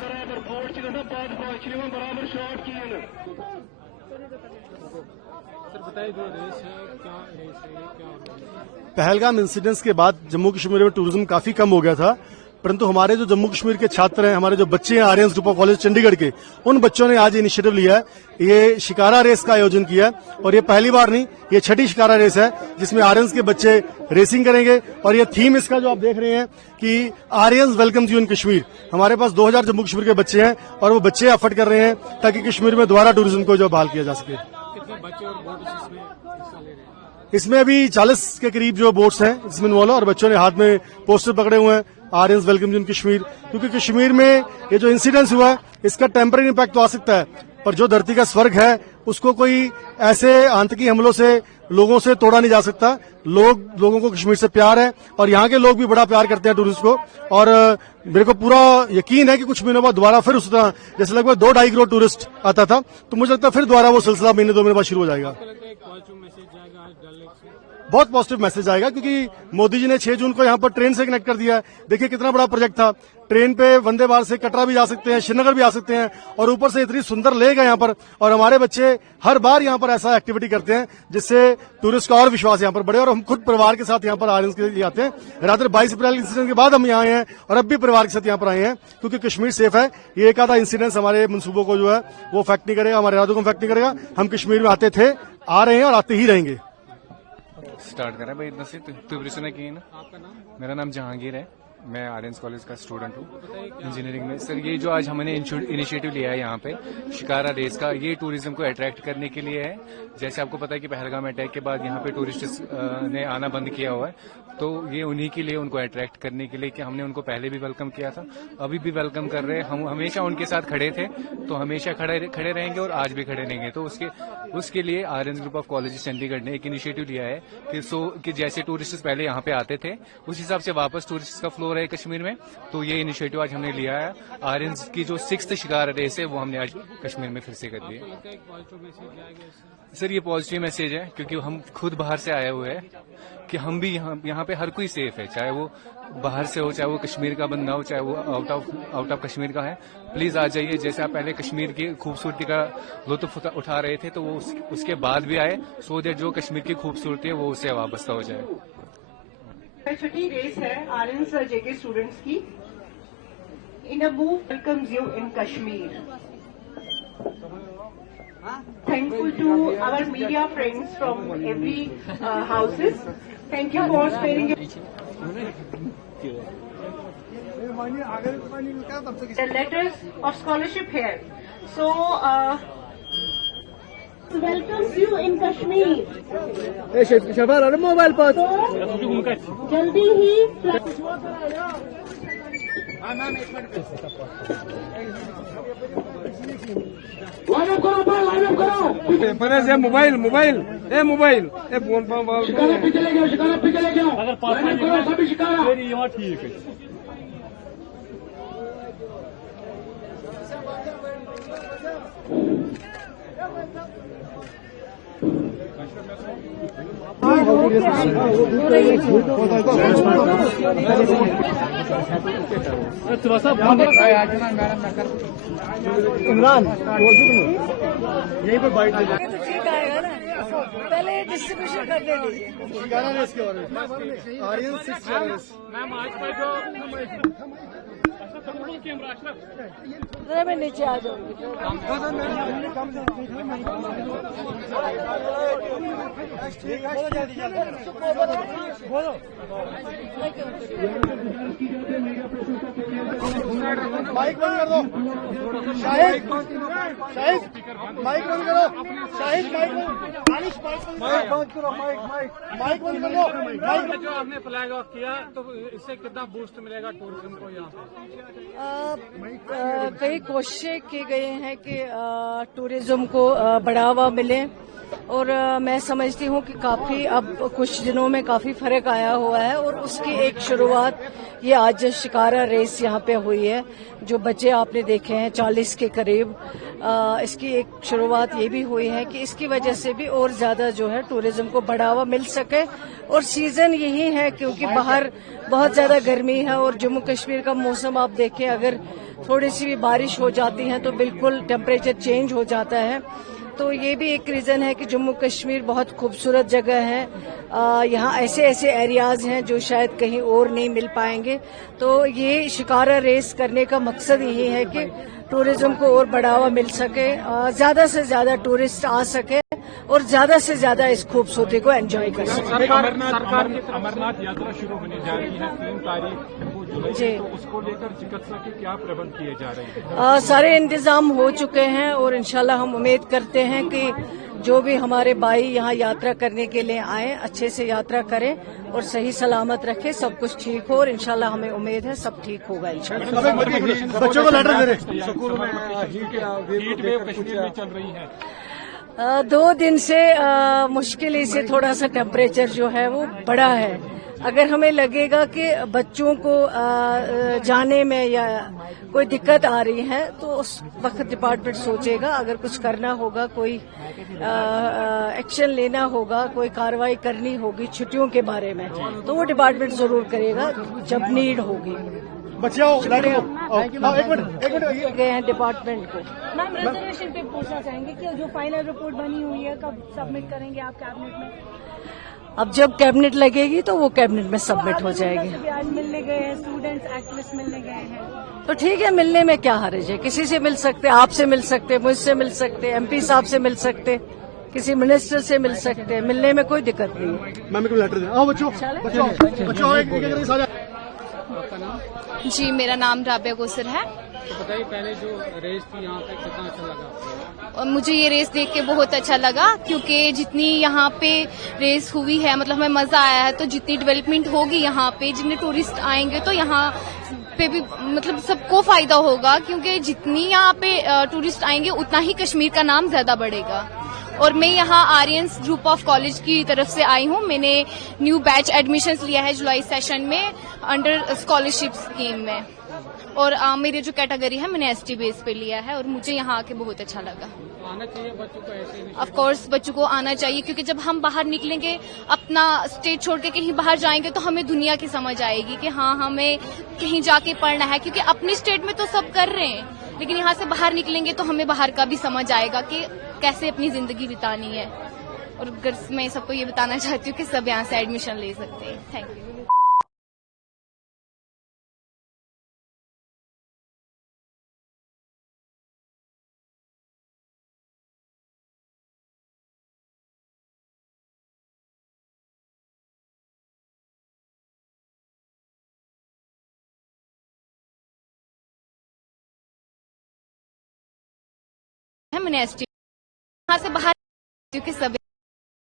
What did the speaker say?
बराबर बोर्ड बराबर शॉट किए सर बताइए जो रेस है क्या रेस है क्या होगा? पहलगाम इंसिडेंट्स के बाद जम्मू कश्मीर में टूरिज्म काफी कम हो गया था, परंतु हमारे जो जम्मू कश्मीर के छात्र हैं, हमारे जो बच्चे हैं Aryan group of college Chandigarh के, उन बच्चों ने आज इनिशिएटिव लिया है, ये शिकारा रेस का आयोजन किया है। और ये पहली बार नहीं, ये छठी शिकारा रेस है जिसमें आर्यंस के बच्चे रेसिंग करेंगे। और ये थीम इसका जो आप देख रहे हैं कि Aryans welcomes you in Kashmir. हमारे पास 2000 जम्मू कश्मीर के बच्चे हैं और वो बच्चे एफर्ट कर रहे हैं ताकि कश्मीर में दोबारा टूरिज्म को जो बहाल किया जा सके। कितने बच्चे और बोर्ड इसमें हिस्सा ले रहे हैं? इसमें अभी 40 के करीब जो बोट्स हैं इसमें इन्वॉल्व, और बच्चों ने हाथ में पोस्टर पकड़े हुए हैं आर्यंस वेलकम इन कश्मीर। क्योंकि कश्मीर में ये जो इंसिडेंस हुआ है इसका टेम्पररी इम्पैक्ट तो आ सकता है, पर जो धरती का स्वर्ग है उसको कोई ऐसे आतंकी हमलों से लोगों से तोड़ा नहीं जा सकता। लोगों को कश्मीर से प्यार है और यहाँ के लोग भी बड़ा प्यार करते हैं टूरिस्ट को। और मेरे को पूरा यकीन है कि कुछ महीनों बाद दोबारा फिर उस तरह जैसे लगभग 2-2.5 करोड़ टूरिस्ट आता था, तो मुझे लगता है फिर दोबारा वो सिलसिला महीने 2 महीने बाद शुरू हो जाएगा। बहुत पॉजिटिव मैसेज आएगा क्योंकि मोदी जी ने 6 जून को यहाँ पर ट्रेन से कनेक्ट कर दिया है। देखिए कितना बड़ा प्रोजेक्ट था। ट्रेन पे वंदे भारत से कटरा भी जा सकते हैं, श्रीनगर भी आ सकते हैं, और ऊपर से इतनी सुंदर लेक है यहाँ पर। और हमारे बच्चे हर बार यहाँ पर ऐसा एक्टिविटी करते हैं जिससे टूरिस्ट का और विश्वास यहाँ पर बढ़े। और हम खुद परिवार के साथ यहाँ पर आर्यंस के लिए आते हैं। रात 22 अप्रैल इंसिडेंट के बाद हम यहाँ आए हैं और अब भी परिवार के साथ यहाँ पर आए हैं क्योंकि कश्मीर सेफ है। ये एक आधा इंसिडेंस हमारे मनसूबों को जो है वो इफेक्ट नहीं करेगा, हमारे इरादों को इफेक्ट नहीं करेगा। हम कश्मीर में आते थे, आ रहे हैं और आते ही रहेंगे। स्टार्ट करें भाई इतना से तो सुना की ना। आपका नाम? मेरा नाम जहांगीर है, मैं आर्यंस कॉलेज का स्टूडेंट हूँ इंजीनियरिंग में। सर ये जो आज हमने इनिशिएटिव लिया है यहाँ पे शिकारा रेस का, ये टूरिज्म को अट्रैक्ट करने के लिए है। जैसे आपको पता है कि पहलगाम अटैक के बाद यहाँ पे टूरिस्ट ने आना बंद किया हुआ है, तो ये उन्हीं के लिए, उनको अट्रैक्ट करने के लिए कि हमने उनको पहले भी वेलकम किया था, अभी भी वेलकम कर रहे हैं। हम हमेशा उनके साथ खड़े थे, तो हमेशा खड़े रहेंगे और आज भी खड़े रहेंगे। तो उसके लिए Aryans group of colleges Chandigarh ने एक इनिशिएटिव लिया है कि जैसे टूरिस्ट पहले यहाँ पे आते थे उस हिसाब से वापस टूरिस्ट का फ्लो रहे कश्मीर में। तो ये इनिशिएटिव आज हमने लिया है। आर्यंस की जो 6th शिकारा रेस है वो हमने आज कश्मीर में फिर से कर दी है। सर ये पॉजिटिव मैसेज है क्योंकि हम खुद बाहर से आए हुए हैं कि हम भी यहाँ पे हर कोई सेफ है, चाहे वो बाहर से हो, चाहे वो कश्मीर का बंदा हो, चाहे वो आउट ऑफ कश्मीर का है। प्लीज आ जाइए। जैसे आप पहले कश्मीर की खूबसूरती का लुत्फ उठा रहे थे, तो वो उसके बाद भी आए, सो दैट जो कश्मीर की खूबसूरती है वो उससे वाबस्ता हो जाए। छठी रेस है आर्यंस जेके स्टूडेंट्स की। In a move welcomes you in Kashmir. Thankful to our media friends from every houses. Thank you for sparing the letters of scholarship here. So welcomes you in Kashmir. शफार अरे mobile पर जल्दी ही lineup करो भाई, lineup करो। Paper से mobile ए phone पर शिकारा पे चले जाओ, शिकारा पे चले जाओ। अगर लाइनअप करो सभी शिकारा। फिर यहाँ ठीक है। इमरान यहीं पर बाइट तो ठीक आएगा ना, पहले डिस्ट्रीब्यूशन कर दे दीजिए। शिकारा रेस के बारे में आर्यन 6 मैम आज का जो जरा मैं नीचे आ जाऊंगी। माइक बंद कर दो। शाहिद, शाहिद माइक बंद करो। शाहिद माइक बंद करो। माइक बंद कर दो। जो आपने फ्लैग ऑफ किया तो इससे कितना बूस्ट मिलेगा टूरिज्म को यहाँ पे? कई कोशिशें की गई हैं कि टूरिज्म को बढ़ावा मिले और मैं समझती हूँ कि काफी अब कुछ दिनों में काफी फर्क आया हुआ है और उसकी एक शुरुआत ये आज शिकारा रेस यहाँ पे हुई है। जो बच्चे आपने देखे हैं 40 के करीब, इसकी एक शुरुआत ये भी हुई है कि इसकी वजह से भी और ज्यादा जो है टूरिज्म को बढ़ावा मिल सके। और सीजन यही है क्योंकि बाहर बहुत ज्यादा गर्मी है और जम्मू कश्मीर का मौसम आप देखें, अगर थोड़ी सी भी बारिश हो जाती है तो बिल्कुल टेम्परेचर चेंज हो जाता है। तो ये भी एक रीजन है कि जम्मू कश्मीर बहुत खूबसूरत जगह है। यहाँ ऐसे ऐसे एरियाज हैं जो शायद कहीं और नहीं मिल पाएंगे। तो ये शिकारा रेस करने का मकसद यही है कि टूरिज्म को और बढ़ावा मिल सके, ज्यादा से ज्यादा टूरिस्ट आ सके और ज्यादा से ज्यादा इस खूबसूरती को एंजॉय कर सके। अमरनाथ यात्रा शुरू होने जा रही है 3 तारीख को जुलाई से, तो उसको लेकर चिकित्सा के क्या प्रबंध किए जा रहे हैं? सारे इंतजाम हो चुके हैं और इंशाल्लाह हम उम्मीद करते हैं कि जो भी हमारे भाई यहाँ यात्रा करने के लिए आए अच्छे से यात्रा करें और सही सलामत रखें, सब कुछ ठीक हो और इंशाल्लाह हमें उम्मीद है सब ठीक होगा इंशाल्लाह। बच्चों को लेटर दे रहे। स्कूल में हीट वेव कश्मीर में चल रही है। 2 दिन से मुश्किल से थोड़ा सा टेम्परेचर जो है वो बढ़ा है। अगर हमें लगेगा कि बच्चों को जाने में या कोई दिक्कत आ रही है तो उस वक्त डिपार्टमेंट सोचेगा। अगर कुछ करना होगा, कोई एक्शन लेना होगा, कोई कार्रवाई करनी होगी छुट्टियों के बारे में, तो वो डिपार्टमेंट जरूर करेगा जब नीड होगी। बच्चों एक मिनट गए हैं डिपार्टमेंट को। मैम रिजर्वेशन पे पूछना चाहेंगे कि जो फाइनल रिपोर्ट बनी हुई है कब सबमिट करेंगे आप कैबिनेट में? अब जब कैबिनेट लगेगी तो वो कैबिनेट में सबमिट हो जाएगी। आज मिलने गए हैं स्टूडेंट्स, एक्टिविस्ट मिलने गए हैं, तो ठीक है, मिलने में क्या हर्ज है? किसी से मिल सकते, आपसे मिल सकते, मुझसे मिल सकते, MP साहब से मिल सकते, किसी मिनिस्टर से मिल सकते, मिलने में कोई दिक्कत नहीं है। मैम को लेटर दे। आओ बच्चों, जी, मेरा नाम राबिया गोसर है। तो बताइए, पहले जो रेस थी यहाँ पे कितना अच्छा लगा? और मुझे ये रेस देख के बहुत अच्छा लगा क्योंकि जितनी यहाँ पे रेस हुई है, मतलब हमें मजा आया है। तो जितनी डेवलपमेंट होगी यहाँ पे, जितने टूरिस्ट आएंगे तो यहाँ पे भी मतलब सबको फायदा होगा क्योंकि जितनी यहाँ पे टूरिस्ट आएंगे उतना ही कश्मीर का नाम ज्यादा बढ़ेगा। और मैं यहाँ आर्यंस ग्रुप ऑफ कॉलेज की तरफ से आई हूँ। मैंने न्यू बैच एडमिशन्स लिया है जुलाई सेशन में अंडर स्कॉलरशिप स्कीम में, और मेरी जो कैटेगरी है मैंने ST बेस पे लिया है और मुझे यहाँ आके बहुत अच्छा लगा। आना चाहिए बच्चों को ऐसे? ऑफ कोर्स बच्चों को आना चाहिए क्योंकि जब हम बाहर निकलेंगे, अपना स्टेट छोड़ के कहीं बाहर जाएंगे तो हमें दुनिया की समझ आएगी कि हाँ हमें कहीं जाके पढ़ना है। क्योंकि अपनी स्टेट में तो सब कर रहे हैं, लेकिन यहाँ से बाहर निकलेंगे तो हमें बाहर का भी समझ आएगा कि कैसे अपनी जिंदगी बितानी है। और मैं सबको ये बताना चाहती हूँ कि सब यहाँ से एडमिशन ले सकते हैं। Thank you. मैंने ST यहाँ से बाहर क्योंकि सब